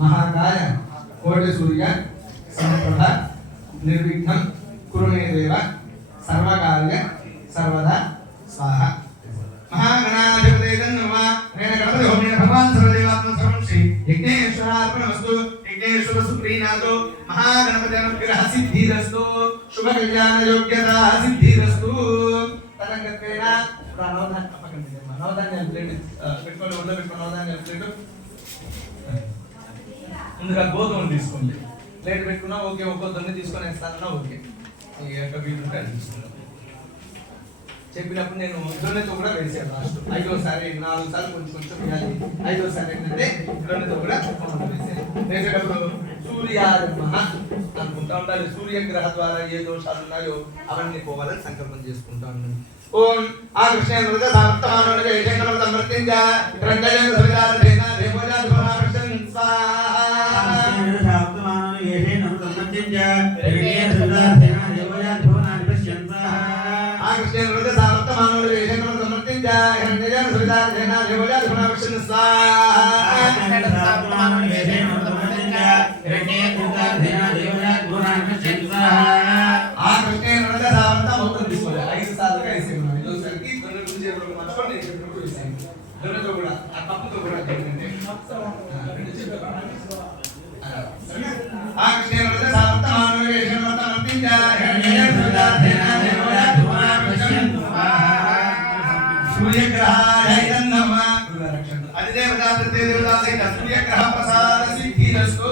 महाकाय कोटि सूर्य समप्रभ निर्विघ्नं कुरु मे देव सर्वकार्य सर्वदा स्वाहा महागणाधिपते नमः नेन गणपति होमेन भगवान् सर्वदेवात्मा सर्वं श्री यज्ञेश्वरार्पणमस्तु यज्ञेश्वर सुप्रीनाथो महागणपति अनुग्रह सिद्धिरस्तु शुभ कल्याण योग्यता सिद्धिरस्तु तदंगत्वेन प्रणवधान अपकंडिते नवधान्य प्लेट పెట్టుకొని ఉండ పెట్టుకొని నవధాన్య ప్లేట్ ముందుగా గోధుమలు తీసుకోండి ప్లేట్ పెట్టుకున్నా ఓకే ఒక్కో దొన్ని తీసుకొని వేస్తానన్నా ఓకే ఈ యొక్క వీలు ఉంటే తీసుకున్నాను చెప్పినప్పుడు నేను దొన్నెతో కూడా వేసాను లాస్ట్ 5వ సారి 4 సార్లు కొంచెం వేయాలి 5వ సారి ఏంటంటే దొన్నెతో కూడా వేసాను వేసేటప్పుడు సూర్యార్మః అనుకుంటా ఉండాలి సూర్యగ్రహ ద్వారా ఏ దోషాలు ఉన్నాయో అవన్నీ పోవాలని సంకల్పం చేసుకుంటా ఉన్నాను ఓం ఆ కృష్ణేంద్ర సమర్థమానోజ ఏషేంద్ర సమర్థించ రంగజన సవిదారేన దేవజాత భరాకృష్ణ స్వాహా సమర్థమానోజ ఏషేంద్ర సమర్థించ రంగజన సవిదారేన దేవజాత భరాకృష్ణ ఆ కృష్ణేంద్ర సమర్థమానోజ ఏషేంద్ర సమర్థించ రంగజన సవిదారేన దేవజాత భరాకృష్ణ స్వాహా సమర్థమానోజ ఏషేంద్ర సమర్థించ రంగజన సవిదారేన దేవజాత భరాకృష్ణ స్వాహా ఆ కృష్ణేంద్ర సమర్థ మొత్తం తీసుకోవాలి 5 సార్లు కలిసి దొన్నతో కూడా ఆ కప్పుతో కూడా ఆ కృష్ణేంద్ర సమర్థమానోజ ఏషేంద్ర సమర్థించ రంగజన సవిదారేన దేవజాత భరాకృష్ణ స్వాహా సూర్యగ్రహాయ నమః అధిదేవతా ప్రతిదేవతా సహిత సూర్యగ్రహ ప్రసాద సిద్ధిరస్తు